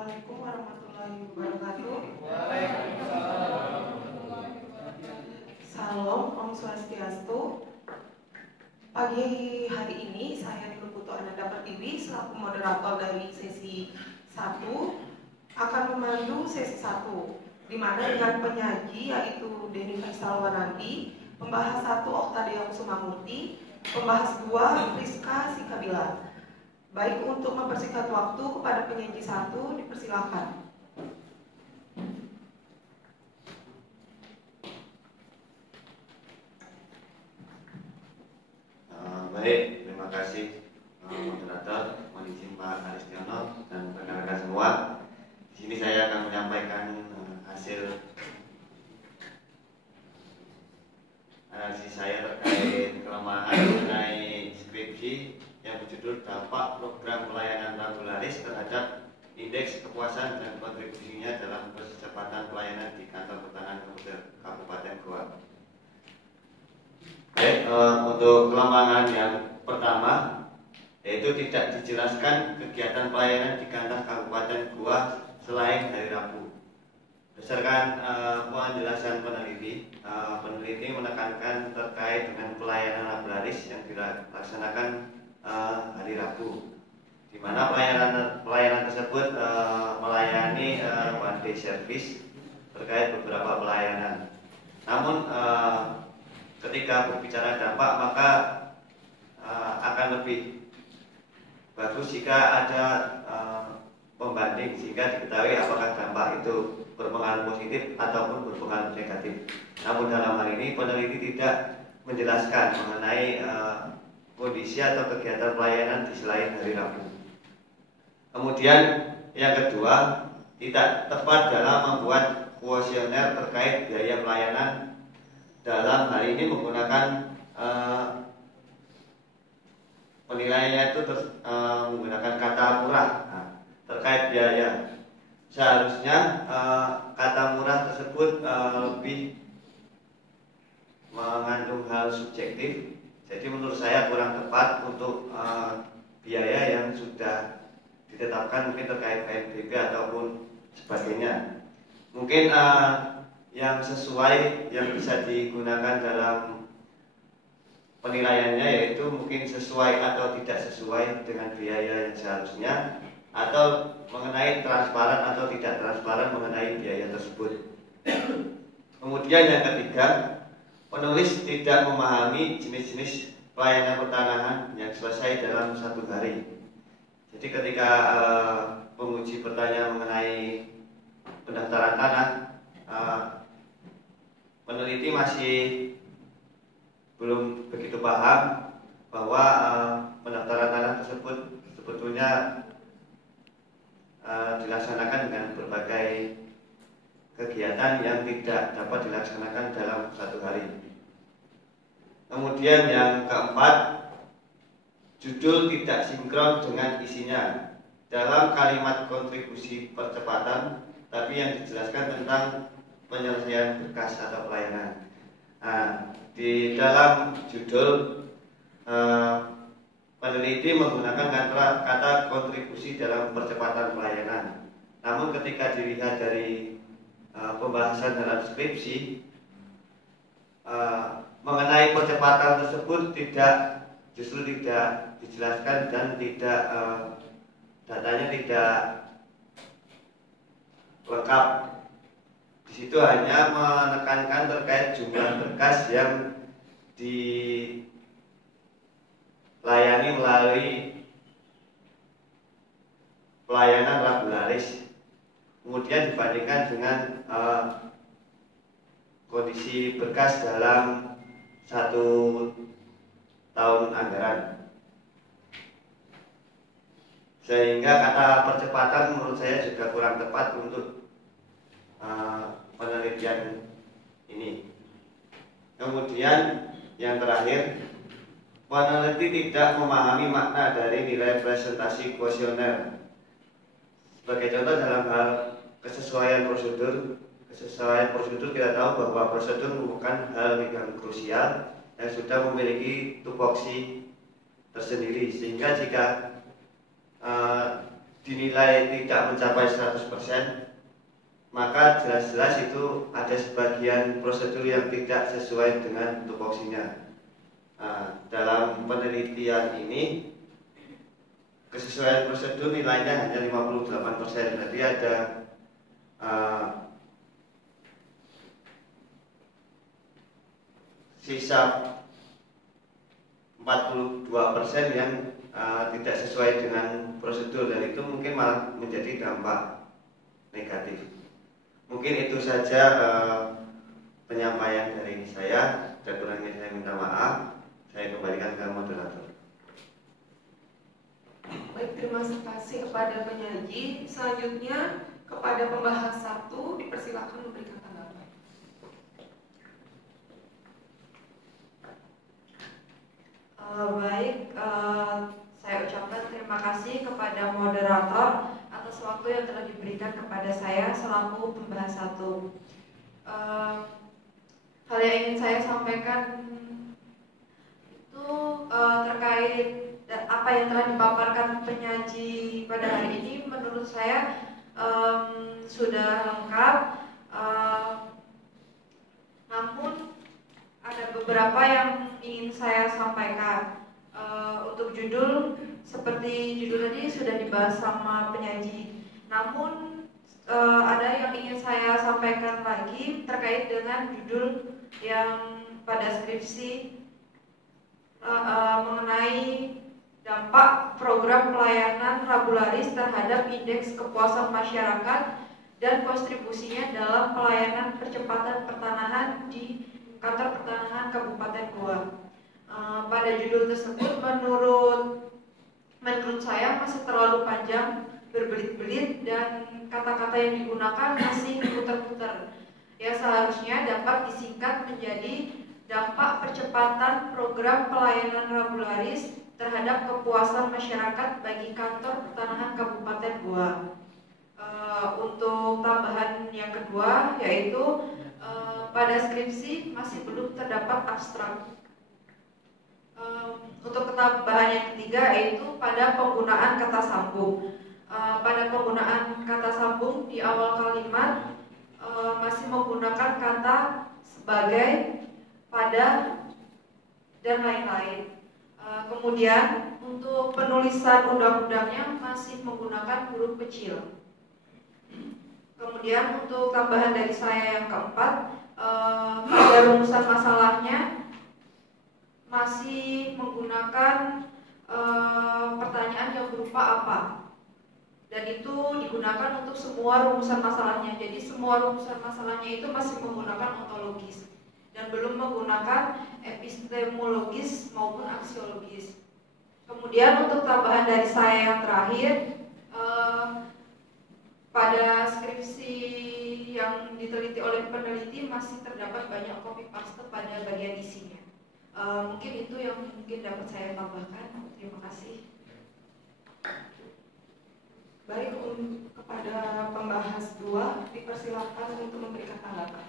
Assalamualaikum warahmatullahi wabarakatuh. Salam, Om Swastiastu. Pagi hari ini saya Nurul Putu Ananda Pertiwi selaku moderator dari sesi 1 akan memandu sesi 1, di mana dengan penyaji yaitu Denny Faisal Wanandi, pembahas 1 Oktavia Kusumamurti, pembahas 2 Rizka Sikabila. Baik, untuk mempersingkat waktu kepada penyaji 1 dipersilakan. Baik, terima kasih moderator, mohon izin Pak Aristiono dan rekan-rekan semua. Di sini saya akan menyampaikan hasil analisis saya terkait kelemahan mengenai skripsi yang berjudul dampak program pelayanan regularis terhadap indeks kepuasan dan kontribusinya dalam percepatan pelayanan di kantor pertanahan Kabupaten Goa. Baik, untuk kelemahan yang pertama yaitu tidak dijelaskan kegiatan pelayanan di kantor Kabupaten Goa selain hari Rabu. Berdasarkan penjelasan peneliti, peneliti menekankan terkait dengan pelayanan regularis yang dilaksanakan hari Rabu, di mana pelayanan tersebut melayani one day service terkait beberapa pelayanan. Namun ketika berbicara dampak maka akan lebih bagus jika ada pembanding sehingga diketahui apakah dampak itu berpengaruh positif ataupun berpengaruh negatif. Namun dalam hal ini peneliti tidak menjelaskan mengenai kondisi atau kegiatan pelayanan di selain hari Rabu. Kemudian yang kedua, tidak tepat dalam membuat kuesioner terkait biaya pelayanan. Dalam hal ini menggunakan penilaiannya itu menggunakan kata murah terkait biaya. Seharusnya kata murah tersebut lebih mengandung hal subjektif. Jadi menurut saya kurang tepat untuk biaya yang sudah ditetapkan mungkin terkait PSBB ataupun sebagainya. Mungkin yang sesuai yang bisa digunakan dalam penilaiannya yaitu mungkin sesuai atau tidak sesuai dengan biaya yang seharusnya, atau mengenai transparan atau tidak transparan mengenai biaya tersebut. Kemudian yang ketiga, penulis tidak memahami jenis-jenis pelayanan pertanahan yang selesai dalam 1 hari. Jadi ketika penguji bertanya mengenai pendaftaran tanah, peneliti masih belum begitu paham bahwa pendaftaran tanah tersebut sebetulnya dilaksanakan dengan berbagai kegiatan yang tidak dapat dilaksanakan dalam 1 hari. Kemudian yang keempat, judul tidak sinkron dengan isinya. Dalam kalimat kontribusi percepatan, tapi yang dijelaskan tentang penyelesaian berkas atau pelayanan. Nah, di dalam judul peneliti menggunakan kata kontribusi dalam percepatan pelayanan. Namun ketika dilihat dari pembahasan dalam skripsi mengenai percepatan tersebut justru tidak dijelaskan dan tidak datanya tidak lengkap. Di situ hanya menekankan terkait jumlah berkas yang dilayani melalui pelayanan regularis. Kemudian dibandingkan dengan kondisi berkas dalam 1 tahun anggaran. Sehingga kata percepatan menurut saya juga kurang tepat untuk penelitian ini. Kemudian yang terakhir, peneliti tidak memahami makna dari nilai presentasi kuesioner. Sebagai contoh dalam hal kesesuaian prosedur kita tahu bahwa prosedur merupakan hal yang krusial yang sudah memiliki tupoksi tersendiri, sehingga jika dinilai tidak mencapai 100%, maka jelas-jelas itu ada sebagian prosedur yang tidak sesuai dengan tupoksinya. Dalam penelitian ini kesesuaian prosedur nilainya hanya 58%, jadi ada sisa 42% yang tidak sesuai dengan prosedur, dan itu mungkin malah menjadi dampak negatif. Mungkin itu saja penyampaian dari saya. Dan kurangnya saya minta maaf. Saya kembalikan ke moderator. Baik, terima kasih kepada penyaji. Selanjutnya kepada pembahas 1 dipersilakan memberikan tanggapan. Saya ucapkan terima kasih kepada moderator atas waktu yang telah diberikan kepada saya selaku pembahas 1. Hal yang ingin saya sampaikan itu terkait apa yang telah dipaparkan penyaji pada hari ini. Menurut saya sudah lengkap, namun ada beberapa yang ingin saya sampaikan. Untuk judul, seperti judul tadi sudah dibahas sama penyaji, namun ada yang ingin saya sampaikan lagi terkait dengan judul yang pada skripsi mengenai dampak program pelayanan Rabu Laris terhadap indeks kepuasan masyarakat dan kontribusinya dalam pelayanan percepatan pertanahan di Kantor Pertanahan Kabupaten Goa. Pada judul tersebut menurut saya masih terlalu panjang, berbelit-belit, dan kata-kata yang digunakan masih putar-putar. Ya, seharusnya dapat disingkat menjadi dampak percepatan program pelayanan Rabu Laris terhadap kepuasan masyarakat bagi Kantor Pertanahan Kabupaten Goa. Untuk tambahan yang kedua, yaitu pada skripsi masih belum terdapat abstrak. Untuk tambahan yang ketiga, yaitu pada penggunaan kata sambung. Pada penggunaan kata sambung di awal kalimat masih menggunakan kata sebagai, pada, dan lain-lain. Kemudian untuk penulisan undang-undangnya masih menggunakan huruf kecil. Kemudian untuk tambahan dari saya yang keempat, pada rumusan masalahnya masih menggunakan pertanyaan yang berupa apa, dan itu digunakan untuk semua rumusan masalahnya. Jadi semua rumusan masalahnya itu masih menggunakan ontologis dan belum menggunakan epistemologis maupun aksiologis. Kemudian untuk tambahan dari saya yang terakhir, pada skripsi yang diteliti oleh peneliti masih terdapat banyak copy paste pada bagian isinya. Mungkin itu yang dapat saya tambahkan. Terima kasih. Baik, kepada pembahas 2 dipersilakan untuk memberikan tanggapan.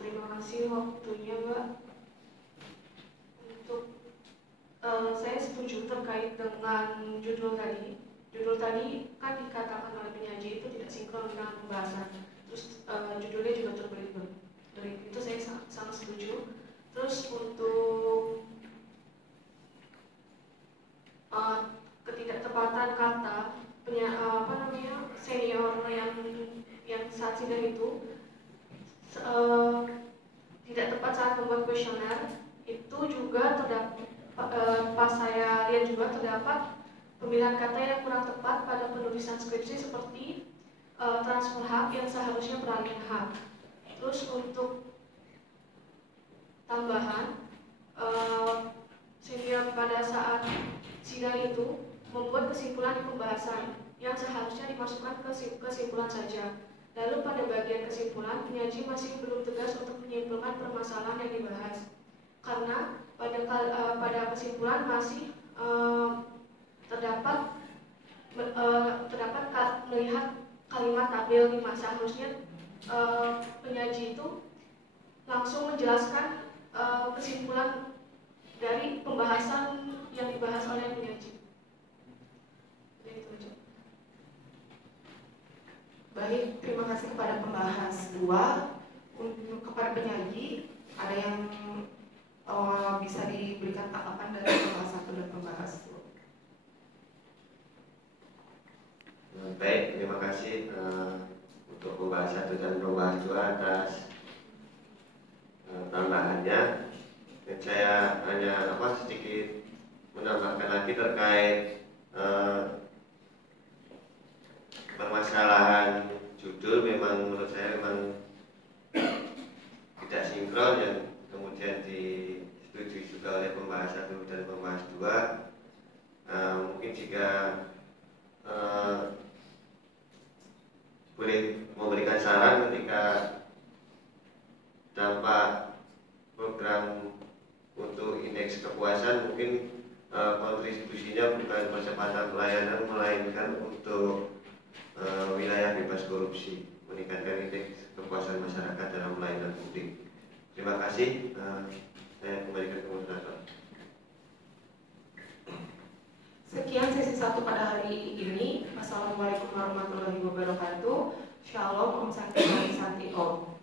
Terima kasih waktunya, Mbak. Untuk saya setuju terkait dengan judul tadi. Judul tadi kan dikatakan oleh penyaji itu tidak sinkron dengan pembahasan. Terus judulnya juga terbelit-belit. Itu saya sangat setuju. Terus untuk ketidaktepatan kata senior yang saat sidang itu tidak tepat saat membuat kuesioner, itu juga terdapat. Pas saya lihat juga terdapat pemilihan kata yang kurang tepat pada penulisan skripsi, seperti transfer hak yang seharusnya peralihan hak. Terus untuk tambahan, sehingga pada saat sidang itu membuat kesimpulan di pembahasan yang seharusnya dimasukkan ke kesimpulan saja. Lalu pada bagian kesimpulan, penyaji masih belum tegas untuk menyimpulkan permasalahan yang dibahas, karena pada kesimpulan masih terdapat melihat kalimat tabel 5. Seharusnya penyaji itu langsung menjelaskan kesimpulan dari pembahasan yang dibahas oleh penyaji. Jadi itu aja. Baik, terima kasih kepada pembahas 2. Untuk kepada penyaji, ada yang bisa diberikan tanggapan dari pembahas 1 dan pembahas 2. Baik, terima kasih untuk pembahas 1 dan pembahas 2 atas tambahannya. Dan saya hanya sedikit menambahkan lagi terkait permasalahan judul. Memang menurut saya memang tidak sinkron, yang kemudian disetujui juga oleh pembahas 1 dan pembahas 2. Mungkin jika boleh memberikan saran ketika dampak program untuk indeks kepuasan, mungkin kontribusinya bukan percepatan pelayanan, melainkan untuk wilayah bebas korupsi, meningkatkan indeks kepuasan masyarakat dalam pelayanan publik. Terima kasih. Saya kembalikan ke moderator. Sekian sesi 1 pada hari ini. Wassalamualaikum warahmatullahi wabarakatuh. Shalom, Om Santi Santi Om.